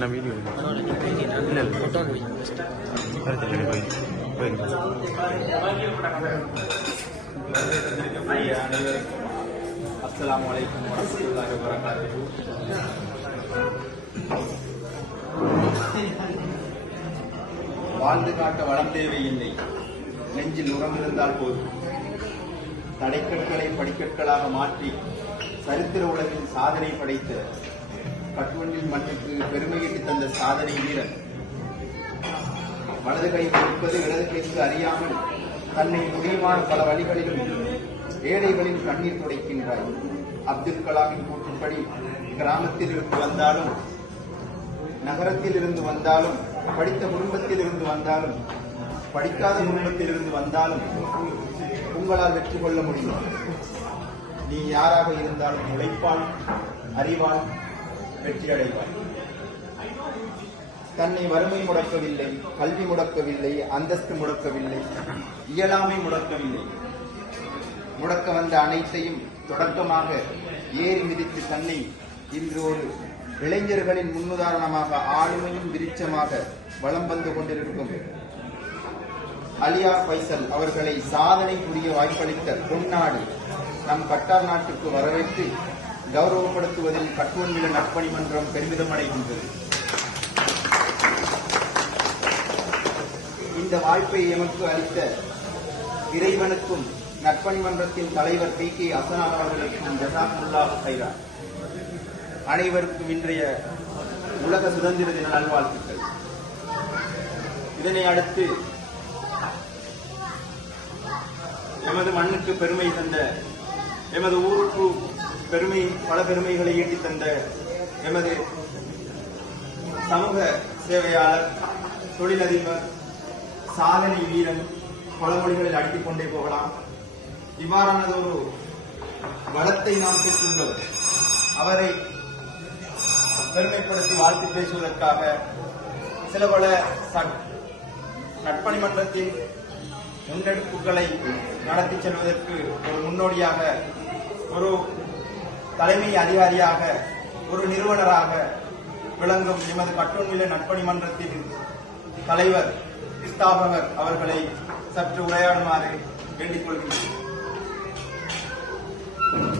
நான் வீடியோ இல்லை இல்லை. போய் நான் போய் அலைக்கும் வாழ்ந்து காட்ட வளம் தேவையில்லை. நெஞ்சில் உரமிருந்தால் போதும். தடைக்கற்களை படிக்கற்களாக மாற்றி சரித்திர உலகில் சாதனை படைத்த கட்டுவண்டில் மண்ணுக்கு பெருமையிட்டு தந்த சாதனை வீரன். வலது கை கொடுப்பது இடது கைக்கு அறியாமல் தன்னை முடியுமான பல வழிகளிலும் ஏழைகளின் கண்ணீர் துடைக்கின்றாய். அப்துல் கலாமின் கூற்றுப்படி கிராமத்தில் இருந்து வந்தாலும் நகரத்தில் இருந்து வந்தாலும் படித்த குடும்பத்தில் இருந்து வந்தாலும் படிக்காத குடும்பத்தில் இருந்து வந்தாலும் உங்களால் வெற்றி கொள்ள முடியும். நீ யாராக இருந்தாலும் உழைப்பால் அறிவால் வெற்றி அடைவார் தன்னை வறுமை முடக்கவில்லை கல்வி முடக்கவில்லை அந்தஸ்து முடக்கவில்லை இயலாமை முடக்கவில்லை. முடக்க வந்த அனைத்தையும் தொடக்கமாக ஏறி மிதித்து தன்னை இன்று ஒரு இளைஞர்களின் முன்னுதாரணமாக ஆளுமையும் விருட்சமாக வலம் வந்து கொண்டிருக்கும் அலியா ஃபைசல் அவர்களை சாதனை புரிய வாய்ப்பளித்த பொன்னாடு நம் கட்டார் நாட்டுக்கு வரவேற்று கௌரவப்படுத்துவதில் கட்டுவன்மில நற்பணி மன்றம் பெருமிதம் அடைகின்றது இந்த வாய்ப்பை எமக்கு அளித்த இறைவனுக்கும் நற்பணி மன்றத்தின் தலைவர் பி கே அசனான் அவர்களுக்கும் ஜசாக்குல்லா ஹைரா அனைவருக்கும் இன்றைய உலக சுதந்திர தின நல்வாழ்த்துக்கள். இதனை அடுத்து எமது மண்ணுக்கு பெருமை தந்த எமது ஊருக்கு பெருமை பல பெருமைகளை ஈட்டித் தந்த எமது சமூக சேவையாளர் தொழிலதிபர் சாதனை வீரன் பழமொழிகளில் அடித்துக் கொண்டே போகலாம். இவ்வாறானதொரு வளத்தை நாம் பெற்றுள்ளோம். அவரை பெருமைப்படுத்தி வாழ்த்து பேசுவதற்காக சில பல சட்- நட்பணி மன்றத்தின் முன்னெடுப்புகளை நடத்தி செல்வதற்கு ஒரு முன்னோடியாக ஒரு தலைமை அதிகாரியாக ஒரு நிறுவனராக விளங்கும் எமது கட்டுண்மில நட்பணி மன்றத்தின் தலைவர் ஸ்தாபகர் அவர்களை சற்று உரையாடுமாறு வேண்டிக் கொள்கிறேன்